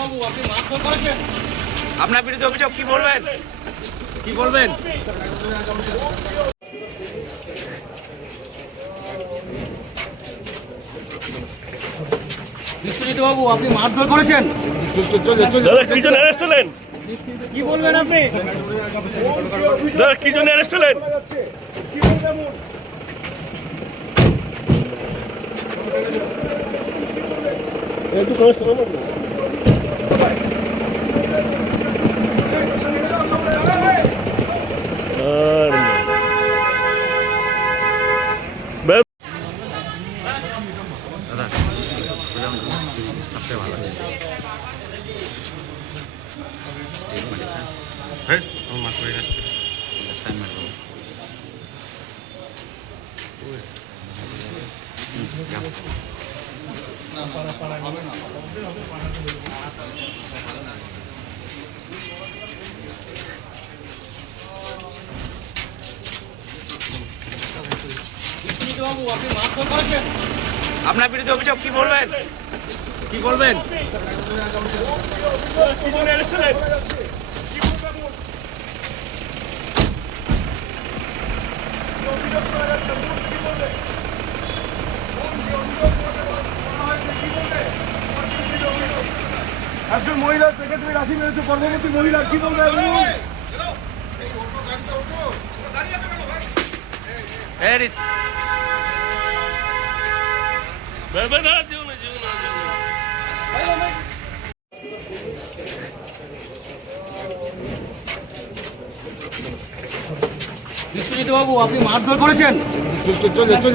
বাবু আপনি মারধর করেছেন, আপনার বিরুদ্ধে অভিযোগ, কি বলবেন? কি বলবেন? বিশ্বজিৎ বাবু আপনি মারধর করেছেন, দাদা কি জন্য অ্যারেস্ট হলেন? কি বলবেন আপনি? দাদা কি জন্য অ্যারেস্ট হলেন? একটু কষ্ট করো না। বিশ্বজিৎ বাবু আপনি মারধর করেছেন, আপনার বিরুদ্ধে অভিযোগ, কি বলবেন? কি বলবেন? কি জন্য অ্যারেস্ট হলেন? একজন মহিলা সেক্রেটারি লাঠি মেরেছে, গর্ভবতী মহিলা, কি বলবেন? দাদা যেও না, যেও না, যেও না। বিশ্বজিৎ বাবু আপনি মারধর করেছেন,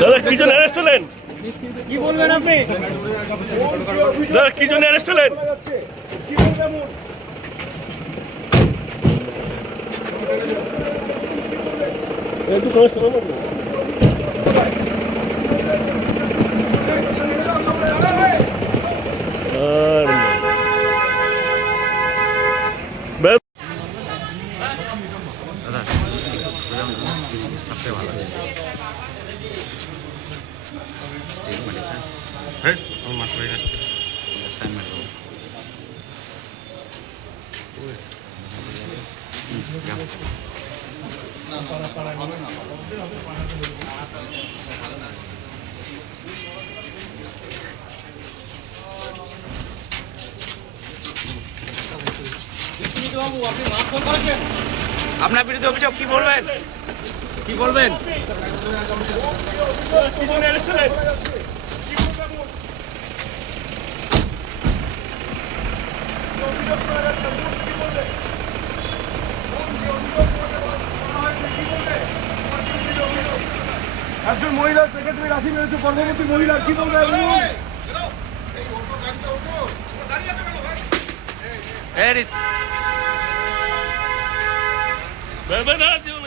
দাদা কি জন্য অ্যারেস্ট হলেন? কি বলবেন আপনি? দাদা কি জন্য অ্যারেস্ট হলেন? একটু কষ্ট করো না। বিশ্বজিৎ বাবু আপনি মারধর করেছেন, আপনার বিরুদ্ধে অভিযোগ, কি বলবেন? কি বলবেন? কি জন্য অ্যারেস্ট হলেন? একজন মহিলা সেক্রেটারি লাঠি মেরেছে, গর্ভবতী মহিলা, কি বলবেন? দাদা যেও